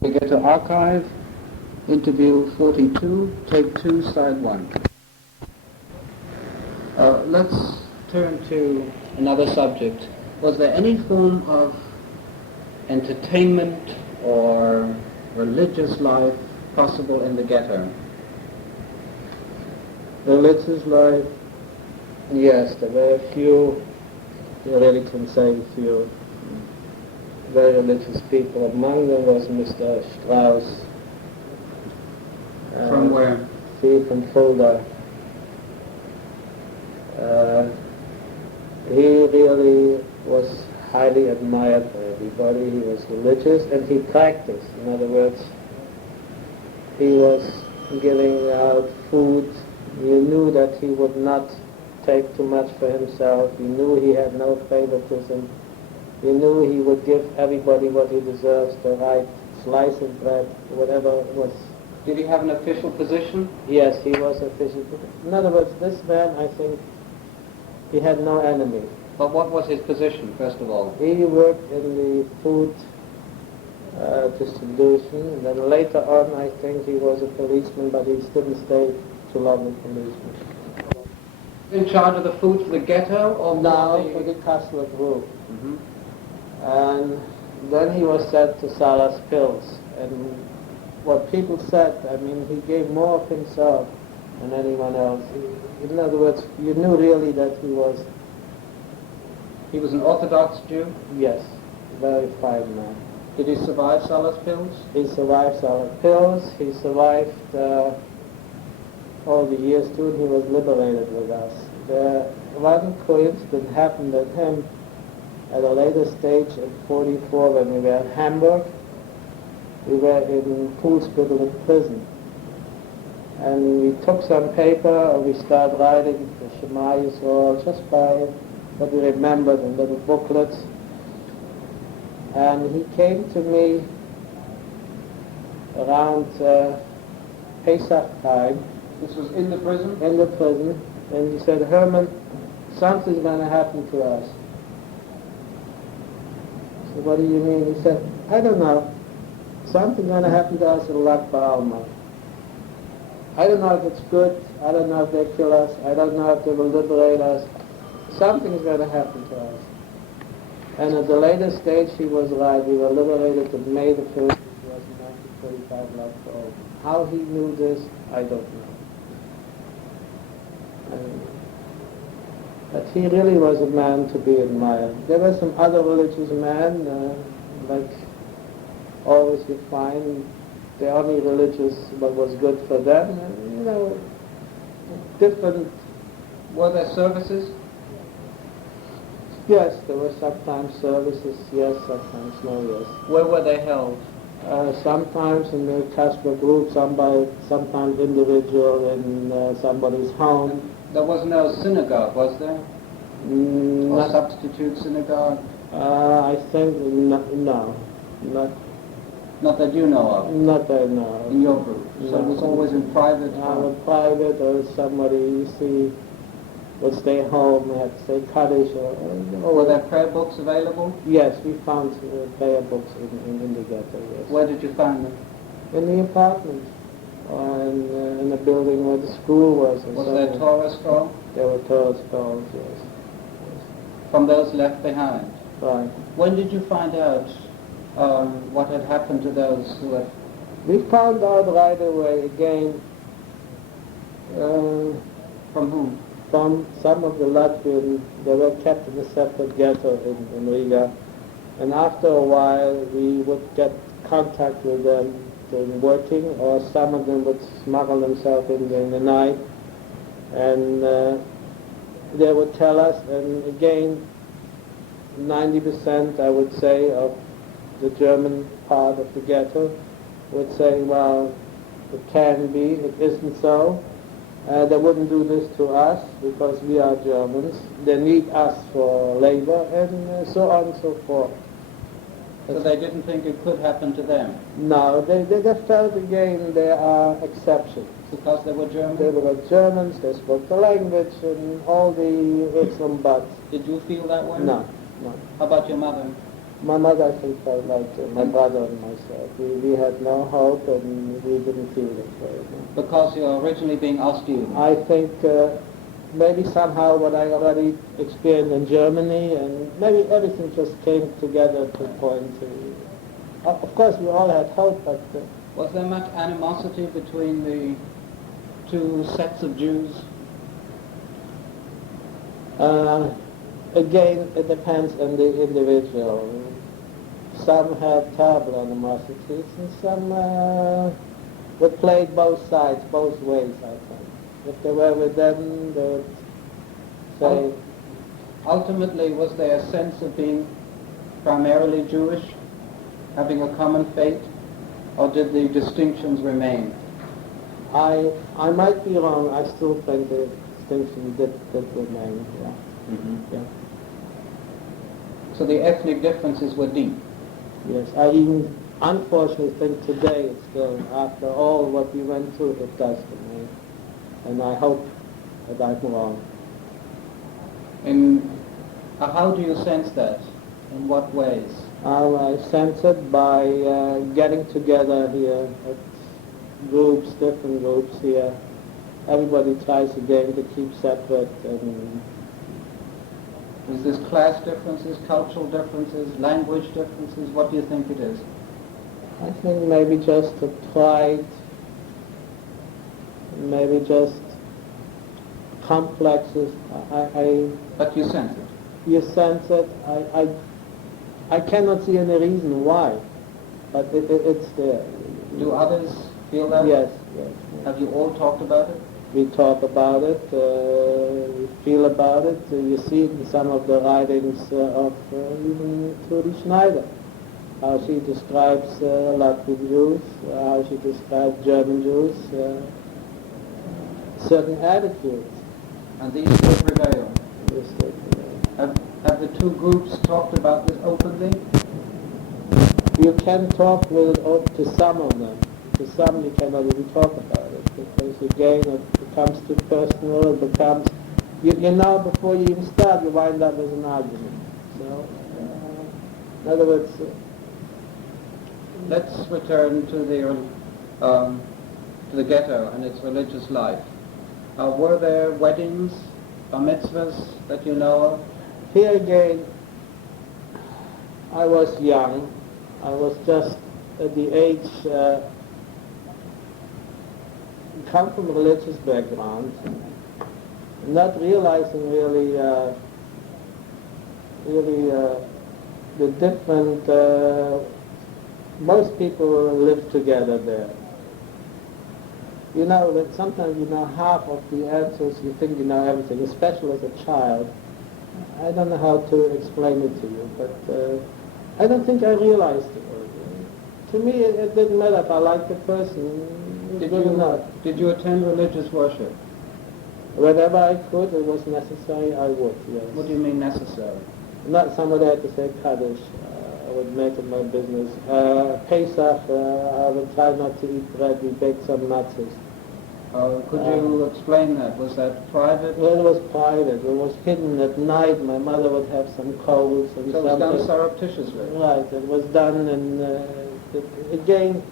We get to archive, interview 42, tape 2, side 1. Let's turn to another subject. Was there any form of entertainment or religious life possible in the ghetto? Religious life? Yes, there were a few, you really can say a few, very religious people. Among them was Mr. Strauss. From where? From Fulda. He really was highly admired by everybody. He was religious and he practiced. In other words, he was giving out food. You knew that he would not take too much for himself. You knew he had no favoritism. You knew he would give everybody what he deserves, the right slice of bread, whatever it was. Did he have an official position? Yes, he was official. In other words, this man, I think, he had no enemy. But what was his position, first of all? He worked in the food distribution, and then later on, I think he was a policeman, but he didn't stay too long a policeman. In charge of the food for the ghetto, or no, for the Kassler group. Mm-hmm. And then he was sent to Sala's pills. And what people said, I mean, he gave more of himself than anyone else. In other words, you knew really that he was... He was an Orthodox Jew? Yes, very fine man. Did he survive Sala's pills? He survived Sala's pills. He survived all the years too, and he was liberated with us. One coincidence happened at him at a later stage in 44 when we were in Hamburg. We were in Poolsbüttel in prison. And we took some paper and we started writing the Shema Yisrael just by what we remembered in little booklets. And he came to me around Pesach time. This was in the prison? In the prison. And he said, Herman, something's going to happen to us. I said, what do you mean? He said, I don't know. Something's going to happen to us in Lag BaAlma. I don't know if it's good. I don't know if they kill us. I don't know if they will liberate us. Something's going to happen to us. And at the later stage, he was right. We were liberated on May the 1st, which was 1945 Lag BaAlma. How he knew this, I don't know. But he really was a man to be admired. There were some other religious men, like always you find, they're only religious what was good for them, and, different. Were there services? Yes, there were sometimes services, yes, sometimes no, yes. Where were they held? Sometimes in the Kasper group, sometimes individual in somebody's home. There was no synagogue, was there? Or substitute synagogue? I think no, not that you know of? Not that I know of. In your group? So it was always in private? Private, or somebody, you see, would stay home, had to say Kaddish, or were there prayer books available? Yes, we found prayer books in the ghetto, yes. Where did you find them? In the apartment. Or in the building where the school was. Was there Torah scroll? There were Torah scrolls, yes. From those left behind? Right. When did you find out what had happened to those who had... We found out right away, again. From whom? From some of the Latvian, they were kept in a separate ghetto in Riga. And after a while, we would get contact with them in working, or some of them would smuggle themselves in during the night, and they would tell us, and again, 90% I would say of the German part of the ghetto would say, well, it can be, it isn't so. They wouldn't do this to us because we are Germans. They need us for labor, and so on and so forth. So they didn't think it could happen to them? No, they felt again there are exceptions. Because they were Germans? They were Germans, they spoke the language, and all the ifs and buts. Did you feel that way? No. How about your mother? My mother, I think, felt like my brother and myself. We had no hope and we didn't feel it very much. Because you're originally being asked you. I think maybe somehow what I already experienced in Germany, and maybe everything just came together to a point. Of course, we all had hope, but... Was there much animosity between the two sets of Jews? Again, it depends on the individual. Some had terrible animosities, and some would play both sides, both ways, I think. If they were with them, they would say... Ultimately, was there a sense of being primarily Jewish, having a common fate, or did the distinctions remain? I might be wrong. I still think the distinction did remain, yeah. Mm-hmm. Yeah. So the ethnic differences were deep. Yes, I even unfortunately think today it's still, after all what we went through, it does remain. And I hope that I'm wrong. And how do you sense that? In what ways? I sense it by getting together here at groups, different groups here. Everybody tries again to keep separate. And is this class differences, cultural differences, language differences? What do you think it is? I think maybe just a pride, maybe just complexes. But you sense it. You sense it. I cannot see any reason why, but it's there. Do others feel that? Yes. Have you all talked about it? We talk about it, we feel about it. You see it in some of the writings of even Trudy Schneider, how she describes Latvian Jews, how she describes German Jews, certain attitudes. And these still prevail. Yes, they prevail. Have the two groups talked about this openly? You can talk to some of them. To some you cannot even talk about it, because again it becomes too personal, it becomes, you know before you even start you wind up with an argument. So, in other words... Let's return to the ghetto and its religious life. Were there weddings, bar mitzvahs that you know of? Here again, I was young. I was just at the age, come from a religious background, not realizing really the different, most people live together there. You know that sometimes you know half of the answers, you think you know everything, especially as a child. I don't know how to explain it to you, but I don't think I realized it. To me, it didn't matter if I liked the person. Did you attend religious worship? Whenever I could, it was necessary, I would, yes. What do you mean necessary? Not somebody had to say Kaddish. I would make it my business. Pesach, I would try not to eat bread. We baked some matzahs. Could you explain that? Was that private? Well, it was private. It was hidden at night. My mother would have some coals and so something. it was done surreptitiously? Right. It was done, and again,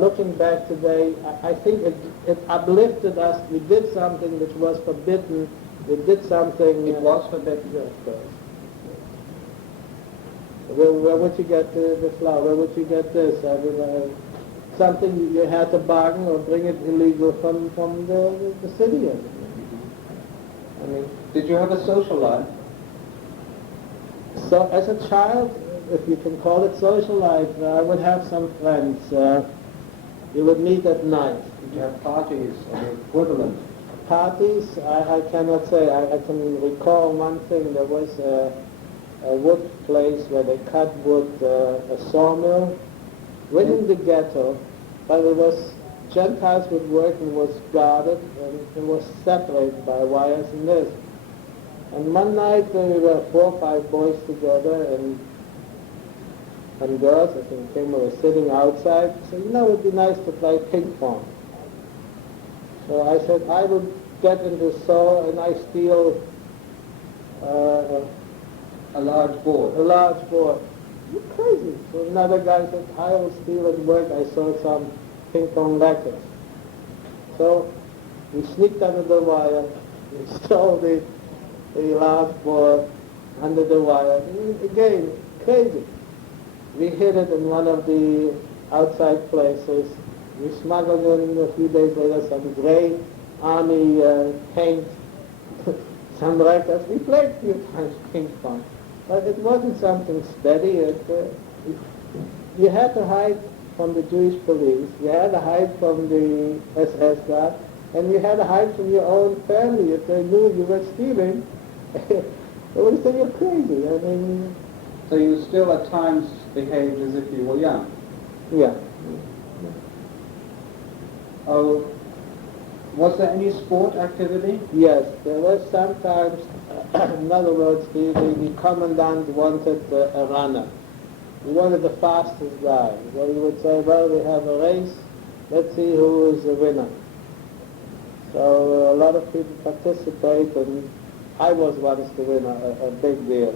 looking back today, I think it uplifted us. We did something which was forbidden. We did something... It was forbidden? Yes, of course. Where would you get the flour? Where would you get this? I mean, something you had to bargain or bring it illegal from the city. I mean, did you have a social life? So as a child, if you can call it social life, I would have some friends. We would meet at night. Did you have parties or the equivalent? Parties, I cannot say. I can recall one thing. There was a wood place where they cut wood, a sawmill, within the ghetto, but it was, Gentiles would work and was guarded, and it was separated by wires and this. And one night we were 4 or 5 boys together, and girls, I think, we were sitting outside. So, it would be nice to play ping pong. So I said, I would get into saw and I steal a large board. A large board. You're crazy. So another guy said, I will steal at work. I saw some ping pong rackets. So we sneaked under the wire. We stole the last ball under the wire. And again, crazy. We hid it in one of the outside places. We smuggled in a few days later some gray army paint, some rackets. We played a few times ping pong. But it wasn't something steady. You had to hide from the Jewish police. You had to hide from the SS guard. And you had to hide from your own family. If they knew you were stealing, they would say you're crazy. I mean... So you still at times behaved as if you were young? Yeah. Oh, was there any sport activity? Yes, there was sometimes, in other words, the commandant wanted a runner. He wanted the fastest guy. So he would say, well, we have a race, let's see who is the winner. So a lot of people participate, and I was once the winner, a big deal.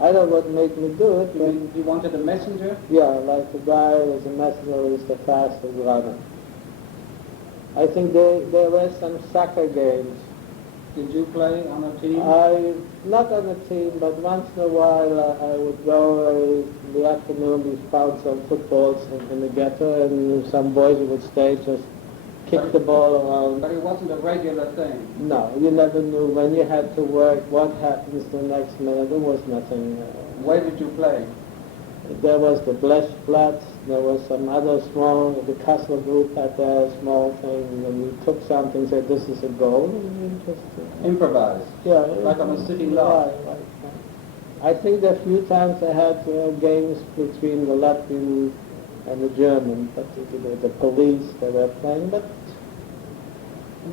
I don't know what made me do it, but... You wanted a messenger? Yeah, like the guy was a messenger who is the fastest runner. I think there were some soccer games. Did you play on a team? Not on a team, but once in a while I would go in the afternoon. We found some footballs in the ghetto, and some boys would stay, just kick the ball around. But it wasn't a regular thing? No, you never knew when you had to work, what happens the next minute. There was nothing. Where did you play? There was the Blechplatz, there was some other small, the Kassel group had their small thing, and we took something, said this is a goal, and we just... Improvised? Yeah. Like on a city lot? Right. I think that a few times they had games between the Latvian and the German, but the police, they were playing, but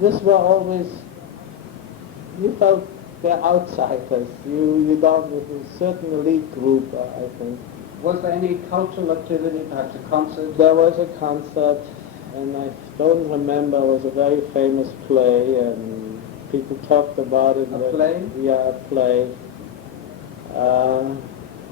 this were always, you felt they're outsiders. You don't, with a certain elite group, I think. Was there any cultural activity, perhaps a concert? There was a concert, and I don't remember, it was a very famous play, and people talked about it. A play? Yeah, a play.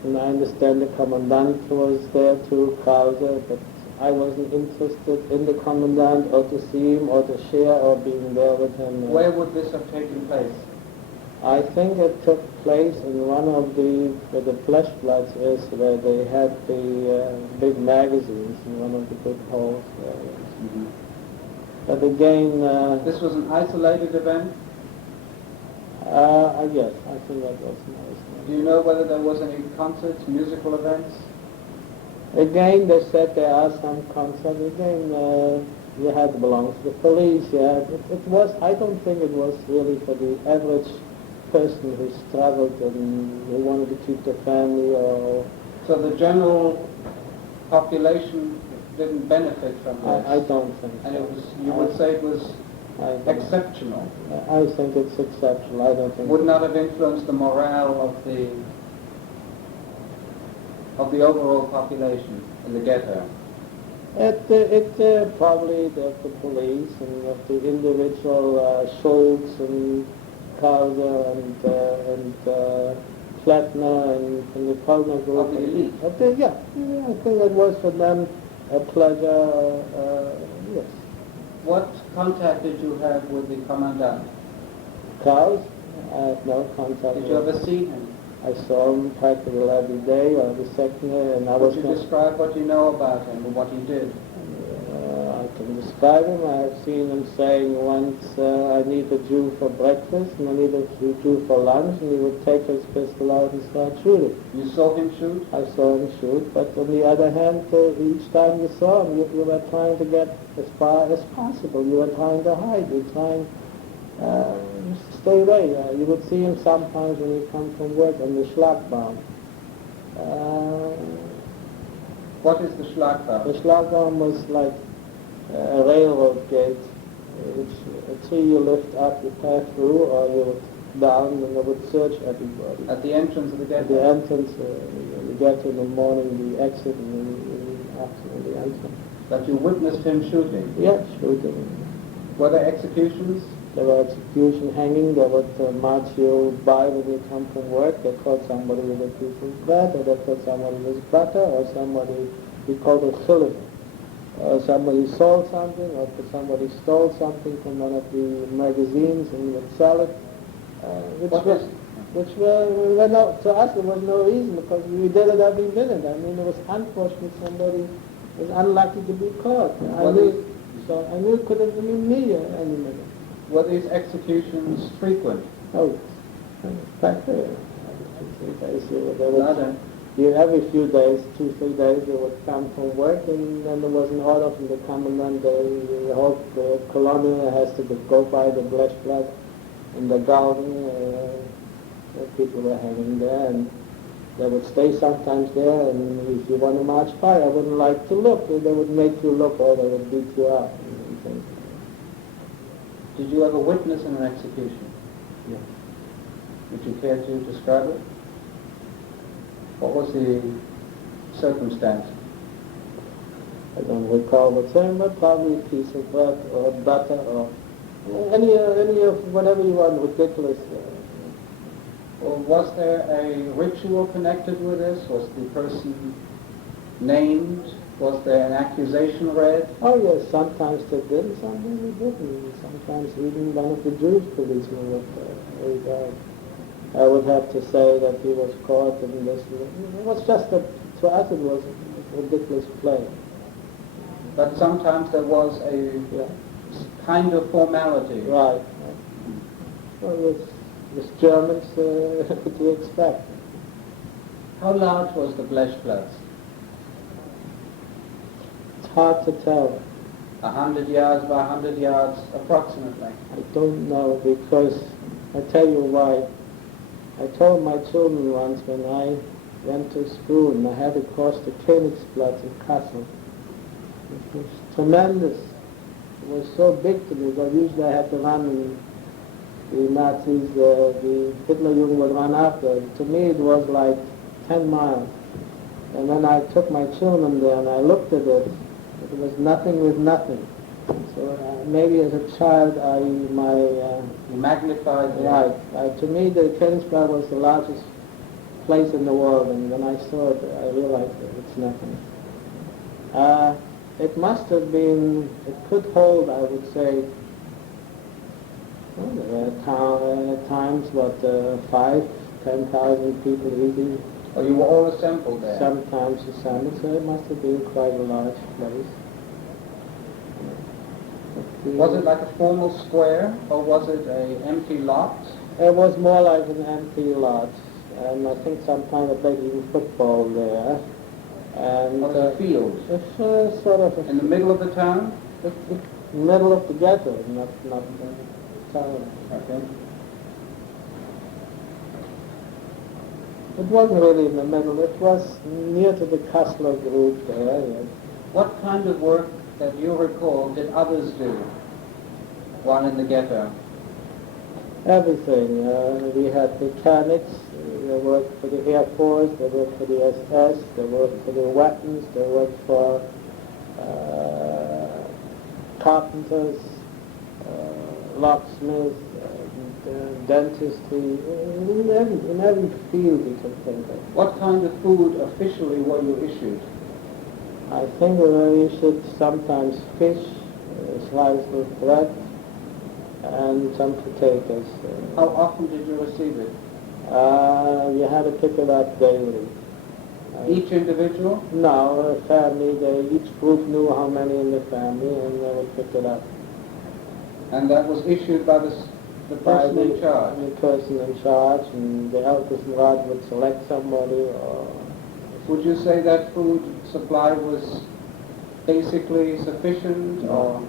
And I understand the commandant was there too, Krause, but I wasn't interested in the commandant, or to see him, or to share, or being there with him. Where would this have taken place? I think it took place in one of where the Blechplatz is, where they had the big magazines in one of the big halls. Mm-hmm. But again... this was an isolated event? Yes, I think that was nice. Do you know whether there was any concerts, musical events? Again, they said there are some concerts. Again, you had to belong to the police. It was, I don't think it was really for the average person who struggled and who wanted to keep the family, or... So the general population didn't benefit from this? I don't think so. And it was, you would say it was exceptional? I think it's exceptional. I don't think... Would not have influenced the morale of the overall population in the ghetto? It probably the police and of the individual Schultz and Kauser and Flatner and the Palmer group. Of the elite? Yeah, I think it was for them a pleasure, yes. What contact did you have with the commandant? Klaus? I have no contact. Did you ever see him? I saw him practically every day or every second day, and I was... Could you describe what you know about him or what he did? I can describe him. I have seen him saying once, I need a Jew for breakfast and I need a Jew for lunch, and he would take his pistol out and start shooting. You saw him shoot? I saw him shoot, but on the other hand, each time you saw him, you were trying to get as far as possible. You were trying to hide. You were trying to stay away. You would see him sometimes when he come from work on the Schlagbaum. What is the Schlagbaum? The Schlagbaum was like a railroad gate, which a tree you lift up, you pass through, or you look down, and they would search everybody. At the entrance of the At ghetto? the entrance, you get in the morning, the exit, and after the entrance. But you witnessed him shooting? Yeah, shooting. Were there executions? There were execution hanging. They would march you by when you come from work. They caught somebody with a piece of bread, or they caught somebody with butter, or somebody, we called it chilling. Somebody sold something, or somebody stole something from one of the magazines and would sell it. Which were not, to us there was no reason, because we did it every minute. I mean, it was unfortunate somebody was unlucky to be caught. I knew it could have been me any minute. Were these executions frequent? Oh, yes. In fact, every few days, 2-3 days, they would come from work, and then there was an order from the commandant, the whole colony has to go by the Blechblatt in the garden. People were hanging there, and they would stay sometimes there, and if you want to march by, I wouldn't like to look. They would make you look, or they would beat you up. Did you ever witness an execution? Yeah. Would you care to describe it? What was the circumstance? I don't recall what's in, but probably a piece of bread or butter or any of whatever you want, ridiculous. Or was there a ritual connected with this? Was the person named? Was there an accusation read? Oh yes, sometimes they did, sometimes they didn't. Sometimes even one of the Jewish policemen would I would have to say that he was caught in this. It was just that, to us it was a ridiculous play. But sometimes there was a kind of formality. Right. Well, with Germans, what do you expect? How large was the Blechplatz? It's hard to tell. 100 yards by 100 yards approximately. I don't know, because I tell you why. I told my children once when I went to school and I had to cross the Königsplatz in Kassel. It was tremendous. It was so big to me that usually I had to run, and the Nazis, the Hitlerjugend would run after. To me it was like 10 miles. And when I took my children there and I looked at it, it was nothing with nothing. So maybe as a child magnified. Right. To me, the Königsplatz was the largest place in the world, and when I saw it, I realized that it's nothing. It must have been. It could hold, I would say. Well, there were times, 5,000-10,000 people easy. Oh, you were all assembled there? Sometimes assembled, so it must have been quite a large place. Was it like a formal square, or was it an empty lot? It was more like an empty lot, and I think sometimes they played even football there. And was it a field? It's sort of in the middle of the town? The middle of the ghetto, not the town. Okay. It wasn't really in the middle. It was near to the Kassler group there. Yes. What kind of work that you recall did others do while in the ghetto? Everything. We had mechanics. They worked for the Air Force. They worked for the SS. They worked for the weapons. They worked for carpenters, locksmiths, dentistry. In every field you can think of. What kind of food officially were you issued? I think we issued sometimes fish, sliced with bread, and some potatoes. How often did you receive it? You had to pick it up daily. Each individual? No, a family. Each group knew how many in the family, and they would pick it up. And that was issued by the person in charge? The person in charge, and the Ältestenrat would select somebody. Or would you say that food supply was basically sufficient? No.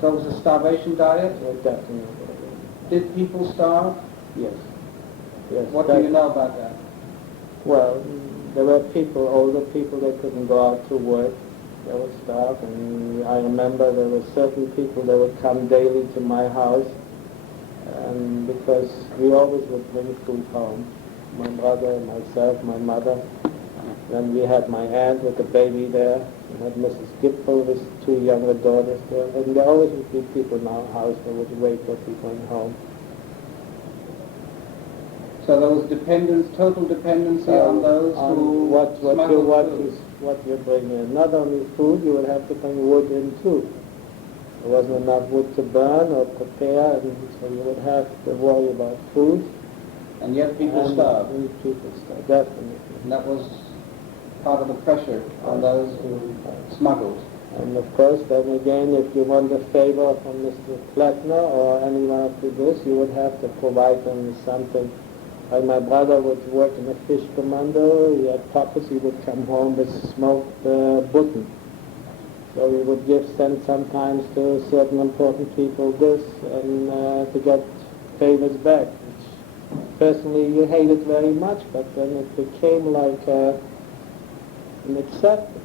So it was a starvation diet? Definitely. Did people starve? Yes. What do you know about that? Well, there were people, older people, they couldn't go out to work. They would starve, and I remember there were certain people that would come daily to my house, and because we always would bring food home, my brother, myself, my mother. Then we had my aunt with the baby there, And had Mrs. Gipfel with two younger daughters there. And there always would be people in our house that would wait till he went home. So there was dependence, total dependency on those who what you bring in. Not only food, you would have to bring wood in too. There wasn't enough wood to burn or prepare, and so you would have to worry about food. And yet people starved. People starved, definitely. And that was part of the pressure on those who smuggled. And of course, then again, if you want a favor from Mr. Klettner or anyone to this, you would have to provide them with something. Like my brother would work in a fish commando, he had puppets, he would come home with smoked button. So we would send sometimes to certain important people this and to get favors back, which personally you hated very much, but then it became like an acceptance.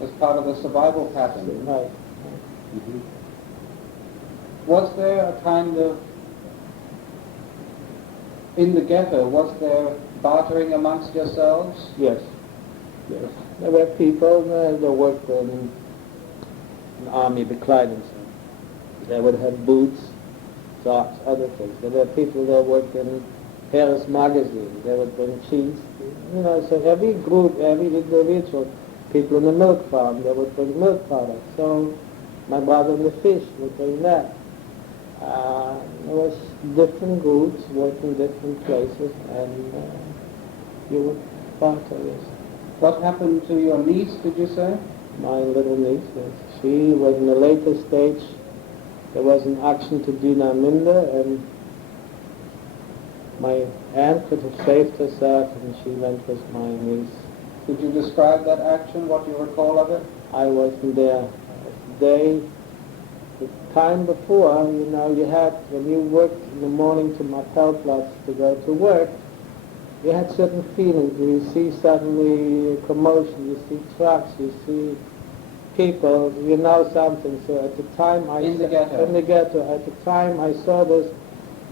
As part of the survival pattern. Right. Mm-hmm. Was there a kind of, in the ghetto, was there bartering amongst yourselves? Yes. Yes. There were people that worked in army bekleidung. They would have boots, socks, other things. There were people that worked in Paris magazine. They would bring cheese. You know, so every group, every individual, people in the milk farm, they would bring milk products. So my brother in the fish would bring that. There was different groups working different places, and you would barter this. What happened to your niece, did you say? My little niece, yes. She was in the later stage. There was an action to Dina Minder, and my aunt could have saved herself, and she went with my niece. Could you describe that action, what you recall of it? I wasn't there. The time before, you know, you had, when you worked in the morning to Martelplatz to go to work, you had certain feelings. You see suddenly a commotion, you see trucks, you see people, you know something. So at the time in the ghetto, at the time I saw this,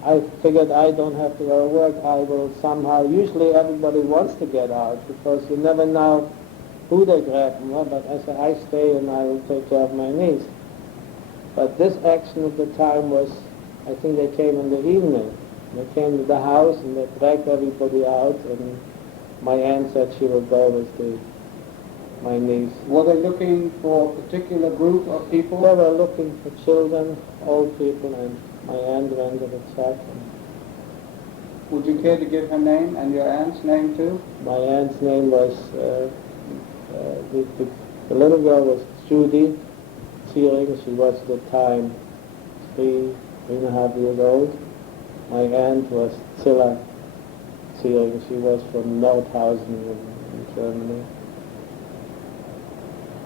I figured I don't have to go to work. I will somehow, usually everybody wants to get out because you never know who they grab. But I said, I stay and I will take care of my niece. But this action at the time was, I think they came in the evening. They came to the house and they dragged everybody out, and my aunt said she would go with my niece. Were they looking for a particular group of people? They were looking for children, old people, and my aunt went to the check. Would you care to give her name and your aunt's name too? My aunt's name was, the little girl was Judy Ziering. She was at the time 3.5 years old. My aunt was Zilla Ziering. She was from Nordhausen in Germany.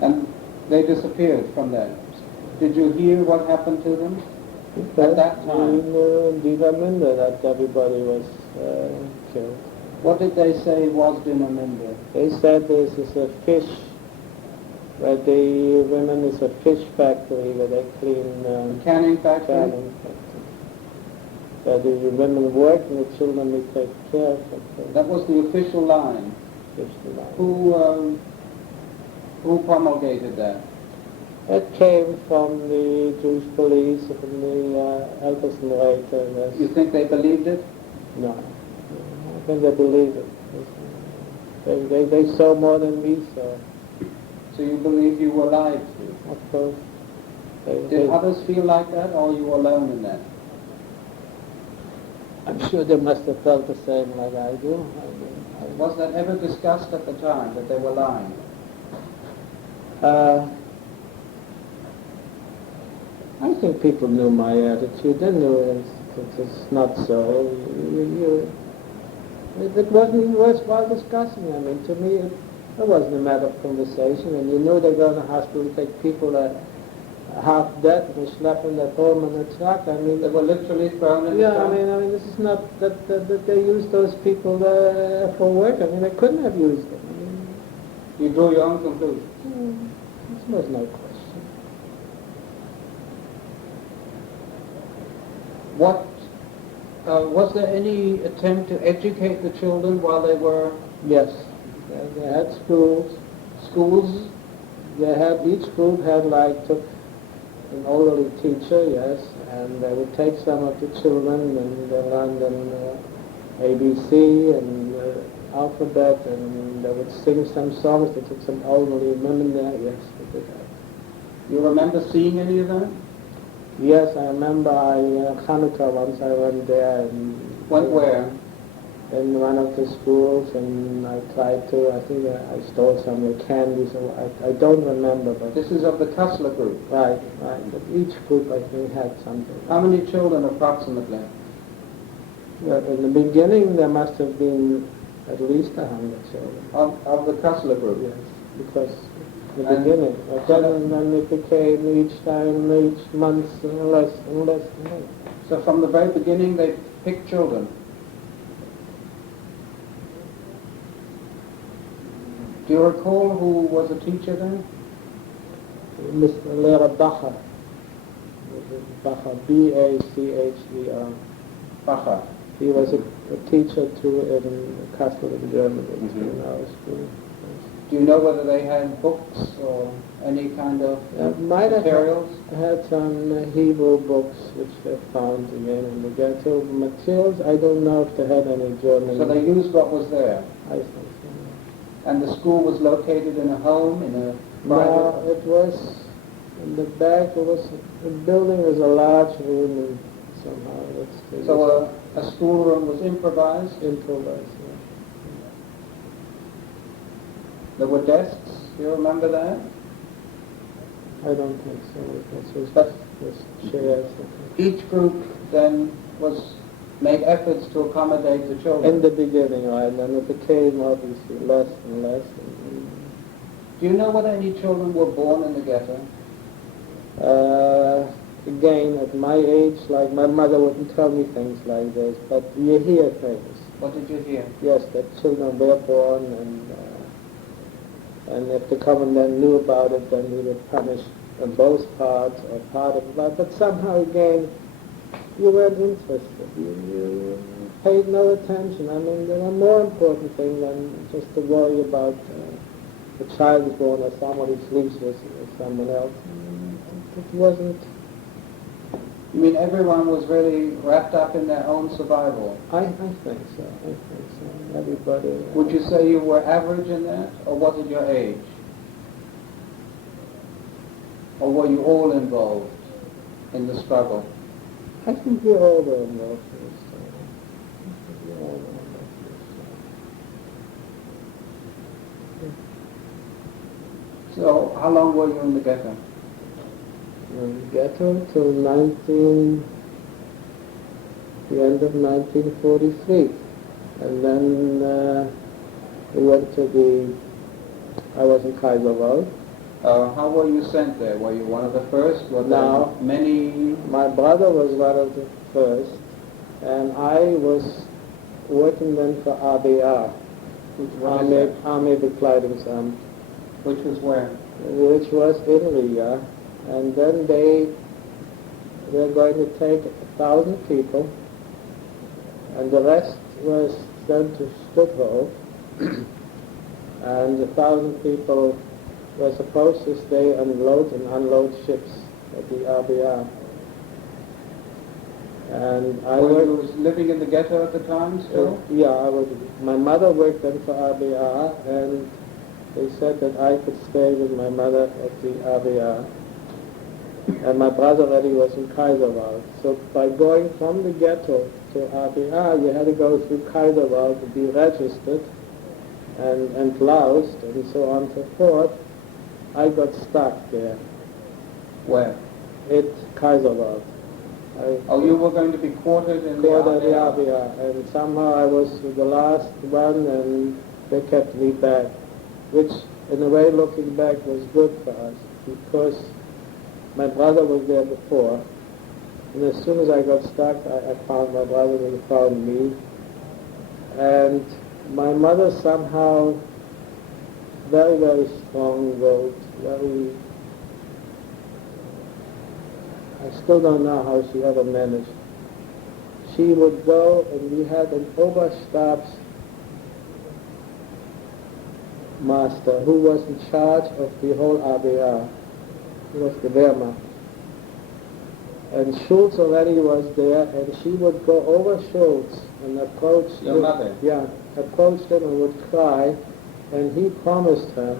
And they disappeared from there. Did you hear what happened to them at that time? In Dina Minder, that everybody was killed. What did they say was Dina Minder? They said this is a fish, where the women is a fish factory where they clean canning factory? Canning factory. Where the women work and the children we take care of. That was the official line. Official line. Who promulgated that? It came from the Jewish police, from the Eltersenreiter. You think they believed it? No. I think they believed it. They saw more than we saw. So you believe you were lied to? Of course. Did others feel like that, or you were alone in that? I'm sure they must have felt the same like I do. Was that ever discussed at the time, that they were lying? I think people knew my attitude. They knew it's not so. It wasn't even worthwhile discussing. I mean, to me, it wasn't a matter of conversation. And you knew they're going to hospital to take people half dead and they slap them at home in a truck. I mean, they were literally thrown in the truck? I mean, this is not that they used those people for work. I mean, they couldn't have used them. I mean, you drew your own conclusion? There was no question. What was there any attempt to educate the children while they were? Yes, they had schools. Schools? They had, each group had like took an elderly teacher, yes, and they would take some of the children and they learned them ABC and alphabet, and they would sing some songs. They took some elderly women there, yes, they did that. You remember seeing any of that? Yes, I remember Hanukkah once I went there and Went where? in one of the schools, and I tried to, I think I stole some of the candy, so I don't remember, but... This is of the Kessler group. Right, but each group I think had something. How many children approximately? Well, in the beginning there must have been at least 100 children. Of the Kessler group? Yes, because in the beginning. But then it became each time, each month, less and less and less. So from the very beginning they picked children? Do you recall who was a teacher then? Mr. Lehrer Bacher. Bacher, B-A-C-H-E-R. Bacher. He was a teacher too in Catholic Germany, in our school. Do you know whether they had books or any kind of materials? Had some Hebrew books which they found again in the ghetto. Materials, I don't know if they had any German. So they used what was there? I think so. And the school was located in a home, in a private? No, it was in the back. It was, the building was a large room, and somehow it's... So a schoolroom was improvised? Improvised, yeah. There were desks, do you remember that? I don't think so. It But was chairs. each group then made efforts to accommodate the children? In the beginning, right, and then it became obviously less and less. Do you know whether any children were born in the ghetto? Again, at my age, like my mother wouldn't tell me things like this, but you hear things. What did you hear? Yes, that children were born, and if the commandant knew about it, then he would punish both parts or part of it. But somehow, again, you weren't interested. You paid no attention. I mean, there were more important things than just to worry about the child is born or somebody sleeps with someone else. It wasn't... You mean everyone was really wrapped up in their own survival? I think so. Everybody... Would you say you were average in that, or was it your age? Or were you all involved in the struggle? I think we're all were involved in this. So how long were you in the ghetto? In the ghetto till the end of 1943. And then we went to I was in Kaiserwald. How were you sent there? Were you one of the first? Were No. there many? My brother was one of the first, and I was working then for RBR, Army Bekleidungsamt. Which was where? Which was in Riga, and then they were going to take 1,000 people, and the rest was sent to Stuttgart, and 1,000 people were supposed to stay and load and unload ships at the RBR. And I Were you living in the ghetto at the time still? Yeah, I was. My mother worked then for RBR, and they said that I could stay with my mother at the RBR. And my brother already was in Kaiserwald. So by going from the ghetto to RBR, you had to go through Kaiserwald to be registered and loused and so on and so forth. I got stuck there. Where? At Kaiserwald. You were going to be quartered in the RBR, and somehow I was the last one, and they kept me back, which in a way looking back was good for us, because my brother was there before, and as soon as I got stuck, I found my brother and he found me, and my mother somehow very, very strong-willed, very... I still don't know how she ever managed. She would go, and we had an Oberstabs master who was in charge of the whole ABR. He was the Wehrmacht. And Schultz already was there, and she would go over Schultz and approach Your him. mother? Yeah, approached him and would cry, and he promised her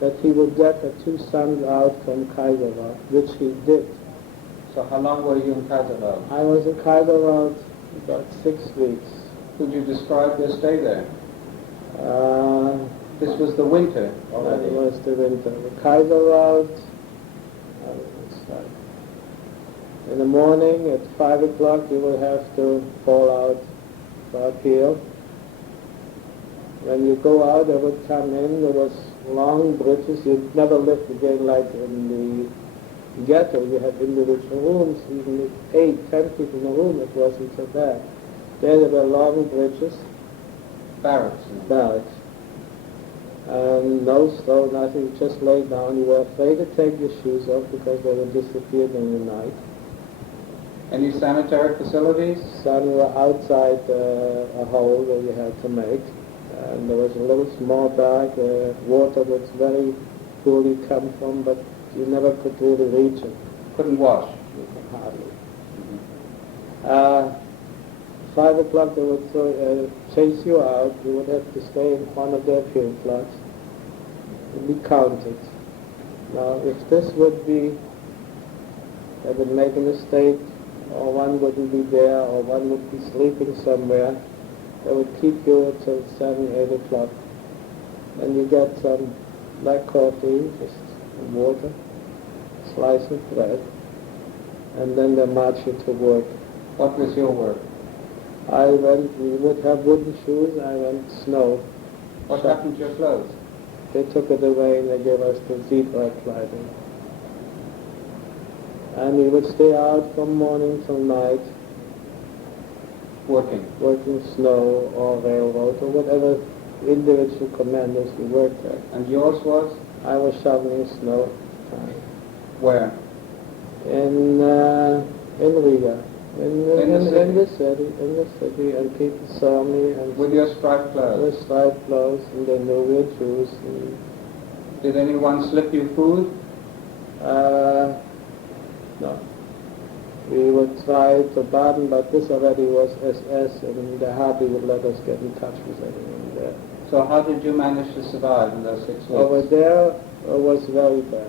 that he would get her 2 sons out from Kaiserwald, which he did. So how long were you in Kaiserwald? I was in Kaiserwald about 6 weeks. Could you describe your stay there? This was the winter already. That was the winter. The Kaiserwald, in the morning at 5 o'clock you will have to fall out for appeal. When you go out, they would come in. There was long bridges. You'd never lived again like in the ghetto. You had individual rooms, even with 8, 10 people in a room. It wasn't so bad. There were long bridges. Barracks. Barracks. And no stove, nothing. You just lay down. You were afraid to take your shoes off because they would disappear in the night. Any sanitary facilities? Some were outside a hole where you had to make. And there was a little small bag where water was very poorly come from, but you never could really reach it. Couldn't wash? Hardly. 5 o'clock they would chase you out. You would have to stay in front of their appeal plots and be counted. Now, if this would be, they would make a mistake, or one wouldn't be there, or one would be sleeping somewhere, they would keep you until 7, 8 o'clock. And you get some black coffee, just some water, slice of bread, and then they march you to work. What was your work? We would have wooden shoes. I went snow. What happened to your clothes? They took it away and they gave us the ZieringTapesTape2Side1. And we would stay out from morning till night, Working. working snow or railroad or whatever individual commanders we worked at. And yours was? I was shoveling snow Where? in Riga, In the city, and people saw me and With your striped clothes? with striped clothes, and they knew we were Jews. And, Did anyone slip you food? no. We would try to bargain, but this already was SS, and they hardly would let us get in touch with anyone there. So how did you manage to survive in those 6 weeks? Over there it was very bad.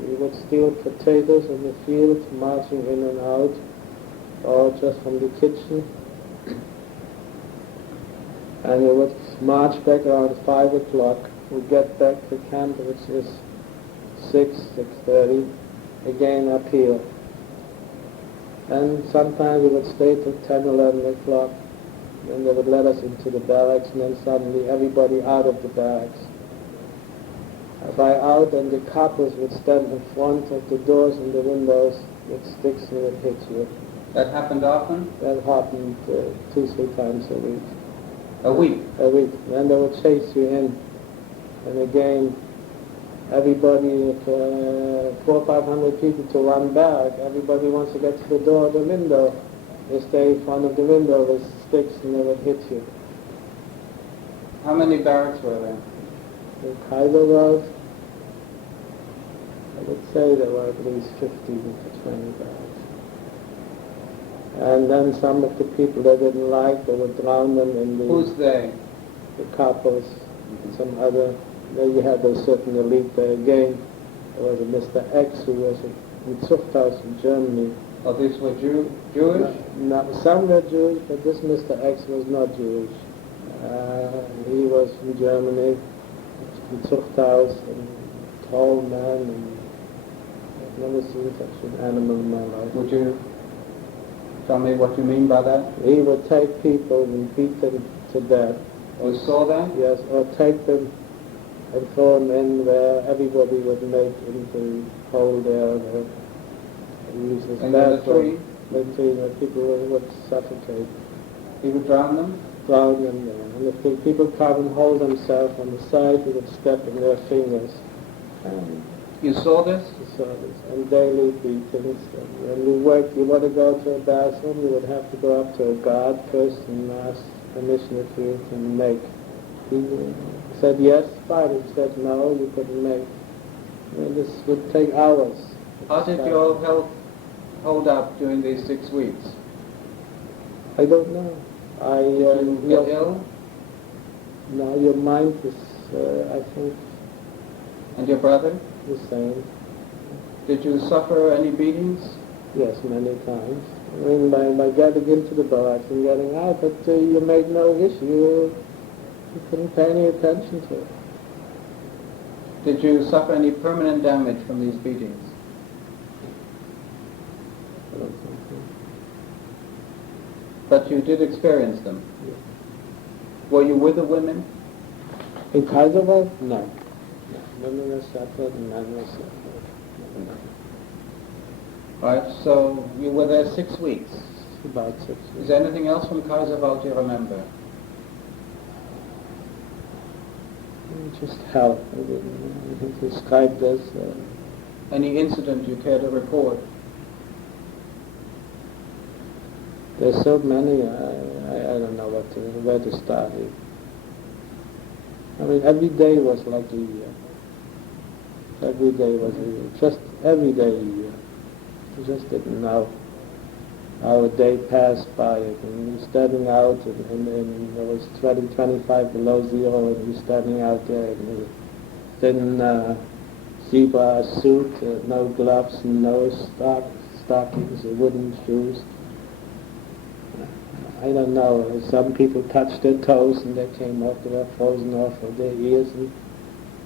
We would steal potatoes in the field, marching in and out, or just from the kitchen. And we would march back around 5 o'clock. We'd get back to camp, which is 6:30, again uphill. And sometimes we would stay till 10, 11 o'clock. Then they would let us into the barracks, and then suddenly everybody out of the barracks. By out, and the coppers would stand in front of the doors and the windows with sticks and would hit you. That happened often? That happened 2, 3 times a week. A week? A week. Then they would chase you in. And again, everybody, 400 or 500 people to one barrack, everybody wants to get to the door or the window. They stay in front of the window with sticks and they would hit you. How many barracks were there? In Kaiserwald, I would say there were at least 15 to 20 barracks. And then some of the people they didn't like, they would drown them in the... Who's they? The coppers, and some other... There you had a certain elite there again. There was a Mr. X who was in Zuchthaus in Germany. Oh, these were Jewish? No, some were Jewish, but this Mr. X was not Jewish. He was from Germany, in Zuchthaus, and tall man, and I've never seen such an animal in my life. Would you tell me what you mean by that? He would take people and beat them to death. You saw that? Yes, or take them and throw them in where everybody would make into hole there and use this In the bathroom. tree? The tree where people would suffocate. He would drown them? Drown them there. And if the people come and hold themselves on the side, he would step in their fingers. And You saw this? you saw this. And daily beatings. And when you work, you want to go to a bathroom, you would have to go up to a guard first and ask permission if you can make. He said yes, fine. He said no, you couldn't make. I mean, this would take hours. How did your health hold up during these 6 weeks? I don't know. Did you get ill? No, your mind is, I think, And your brother? the same. Did you suffer any beatings? Yes, many times. I mean, by getting into the barracks and getting out, but you made no issue. You couldn't pay any attention to it. Did you suffer any permanent damage from these beatings? I don't think so. But you did experience them? Yeah. Were you with the women? In Kaiserwald? No. Women were separate and men were separate. No. Right, so you were there 6 weeks. About 6 Is weeks. there anything else from Kaiserwald you remember? Just hell. I didn't describe this. Any incident you care to report? There's so many, I don't know where to start. I mean, every day was like a year. Every day was a year. Just every day a year. You just didn't know how a day passed by. And you're standing out, and it was 20, 25 below zero, and you're standing out there in a thin zebra suit, no gloves, no stockings, wooden shoes. I don't know. Some people touched their toes and they came off. They were frozen off of their ears, and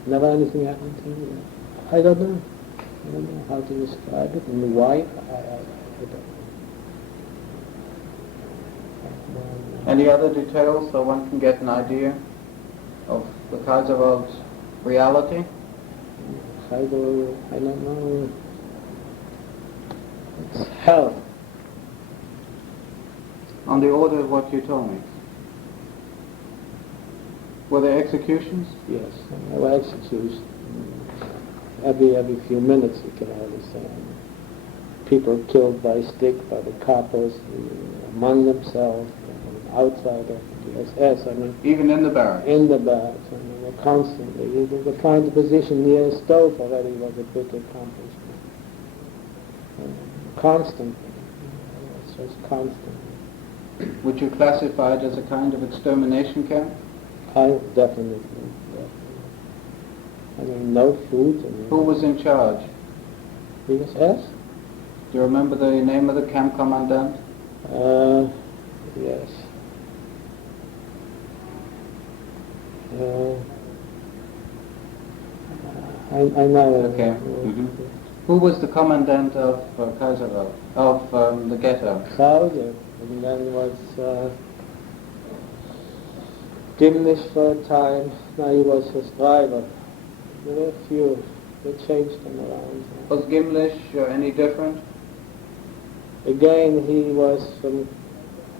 never anything happened to me. I don't know. I don't know how to describe it and why. I don't know. Any other details so one can get an idea of the Kaiserwald reality? I don't know. It's hell. On the order of what you told me. Were there executions? Yes, there were executions. Every few minutes, you can hardly say. People killed by stick, by the coppers, among themselves, outside of the SS. I mean, Even in the barracks? in the barracks, I mean, they were constantly. To find a position near a stove already was a big accomplishment. Constantly. It's just constant. Would you classify it as a kind of extermination camp? I definitely. I mean, no food. Who was in charge? SS? Do you remember the name of the camp commandant? Yes. I know. Okay. Who was the commandant of Kaiserwald, of the ghetto? Krause, and then was Gimlish for a time. Now he was his driver. There were a few. They changed them around. Was Gimlish any different? Again, he was from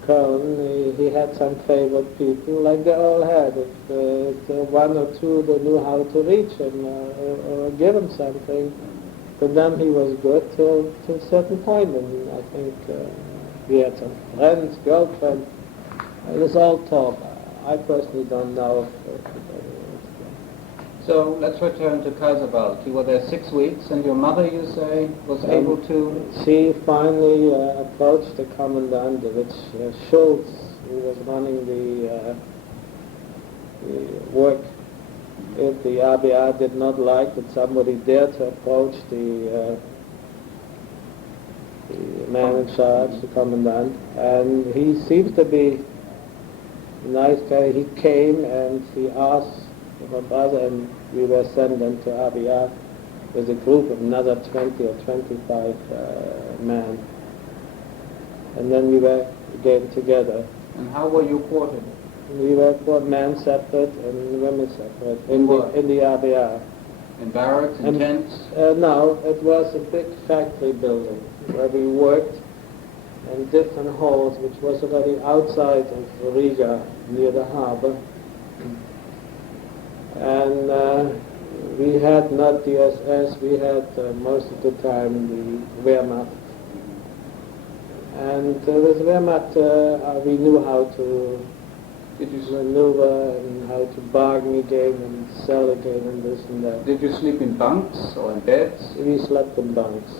Köln. He had some favorite people, like they all had. If one or two they knew how to reach him or give him something, for them he was good till a certain point. And I think he had some friends, girlfriend. It was all talk. I personally don't know if So let's return to Kaiserwald. You were there 6 weeks, and your mother, you say, was able to... She finally approached the commandant, which Schultz, who was running the work. If the RBR did not like that somebody dared to approach the man in charge, the commandant, and he seems to be a nice guy. He came and he asked my brother, and we were sent then to RBR with a group of another 20 or 25 men. And then we were again together. And how were you quartered? We were for men separate and women separate in the RBR. In barracks, in tents? No, it was a big factory building where we worked in different halls, which was already outside of Riga, near the harbor. And we had not the SS, we had most of the time the Wehrmacht. And with Wehrmacht we knew how to Did you maneuver and how to bargain again and sell again and this and that. Did you sleep in bunks or in beds? We slept in bunks.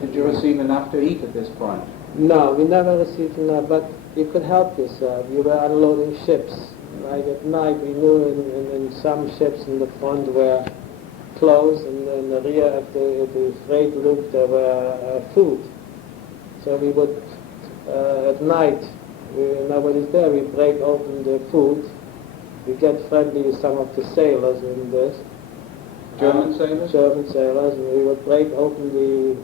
Did you receive enough to eat at this point? No, we never received enough, but you could help yourself. You were unloading ships. Like at night, we knew in some ships in the front were clothes, and in the rear of the freight loop there were food. So we would, at night, nobody's there, we break open the food. We get friendly with some of the sailors in this. German sailors? German sailors, and we would break open the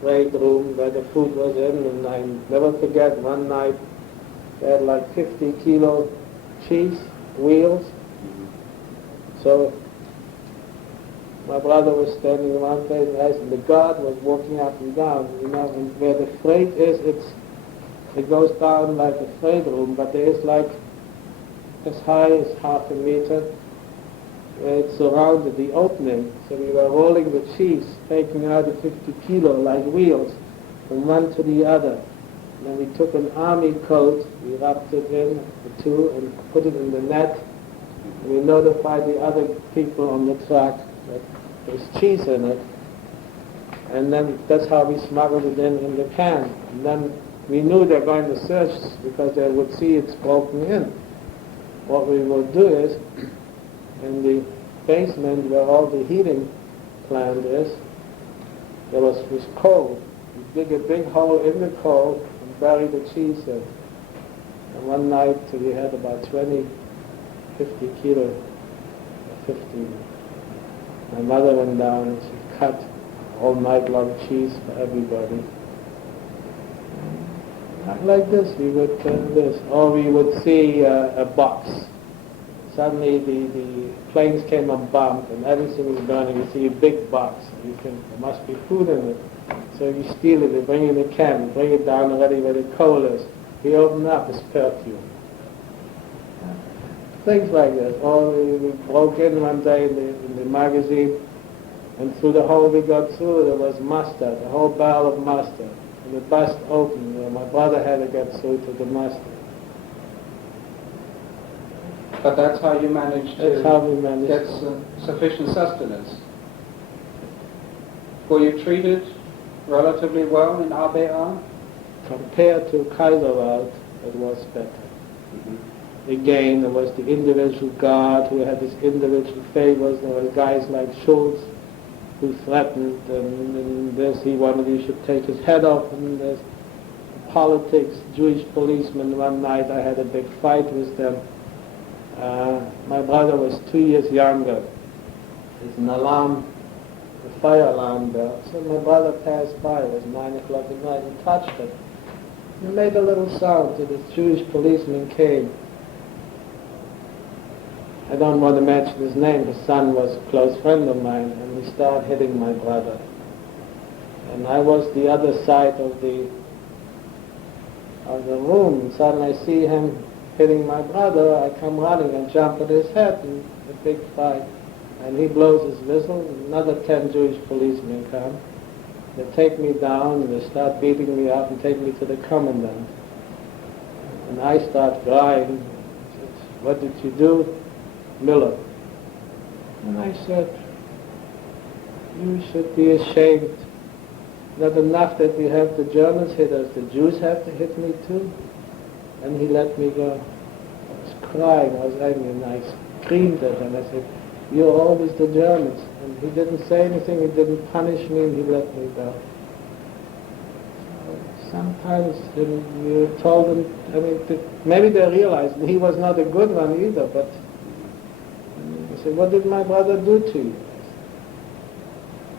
freight room where the food was in, and I never forget one night they had like 50 kilo cheese wheels. So my brother was standing in one place and the guard was walking up and down, and where the freight is, it goes down like a freight room, but there is like as high as half a meter where it surrounded the opening. So we were rolling the cheese, taking out the 50 kilo like wheels from one to the other. And then we took an army coat, we wrapped it in the two and put it in the net. And we notified the other people on the track that there's cheese in it. And then that's how we smuggled it in the can. And then we knew they were going to search because they would see it's broken in. What we would do is, in the basement where all the heating plant is, there was coal. We dig a big hole in the coal and bury the cheese in. And one night we had about 50 kilo, 15. My mother went down and she cut all night long cheese for everybody. Like this, we would this, or we would see a box. Suddenly the planes came on bump and everything was burning. You see a big box. You think there must be food in it. So you steal it, you bring it in a can, bring it down already where the coal is. We open up, it's perfume. Things like this. Or we broke in one day in the magazine, and through the hole we got through there was mustard, a whole barrel of mustard. And the bust opened. My brother had to get through to the mustard. But that's how you managed That's how we managed. get sufficient sustenance. Were you treated relatively well in ABA? Compared to Kaiserwald, it was better. Again, there was the individual guard who had his individual favors. There were guys like Schultz who threatened, and this he wanted you should take his head off, and there's politics, Jewish policemen. One night I had a big fight with them. My brother was 2 years younger. There's an alarm, a fire alarm bell. So my brother passed by, it was 9 o'clock at night, and touched it. He made a little sound, so this Jewish policeman came. I don't want to mention his name, his son was a close friend of mine, and he started hitting my brother. And I was the other side of the room, and suddenly I see him hitting my brother. I come running and jump at his head, and a big fight. And he blows his whistle, and another 10 Jewish policemen come. They take me down, and they start beating me up and take me to the commandant. And I start crying. He said, "What did you do?" "Miller." And I said, "You should be ashamed. Not enough that we have the Germans hit us, the Jews have to hit me too." And he let me go. I was crying, I was angry, and I screamed at him. I said, "You're always the Germans." And he didn't say anything, he didn't punish me, and he let me go. So sometimes you told them, maybe they realized he was not a good one either, but I said, "What did my brother do to you?"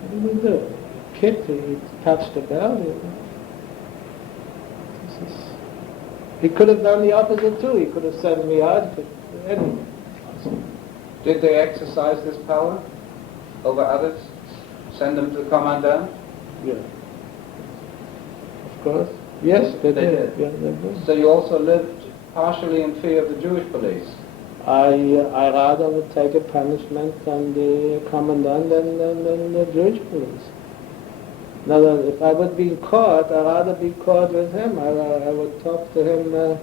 What did he do? He kicked, he touched the bell. He could have done the opposite too. He could have sent me out, but anyway. Did they exercise this power over others? Send them to the commandant? Yeah. Of course. Yes, they did. Yeah, they did. So you also lived partially in fear of the Jewish police? I rather would take a punishment from the commandant than the Jewish police. Now, if I would be caught, I'd rather be caught with him. I would talk to him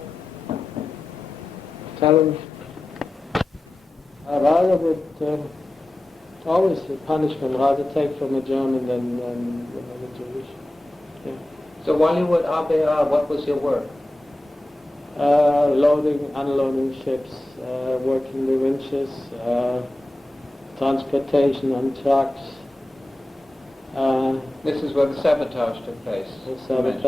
Tell him. Rather would always the punishment, rather take from a German than a Jewish. Yeah. So while you were at ABR, what was your work? Loading, unloading ships, working the winches, transportation on trucks. This is where the sabotage took place. The sabotage.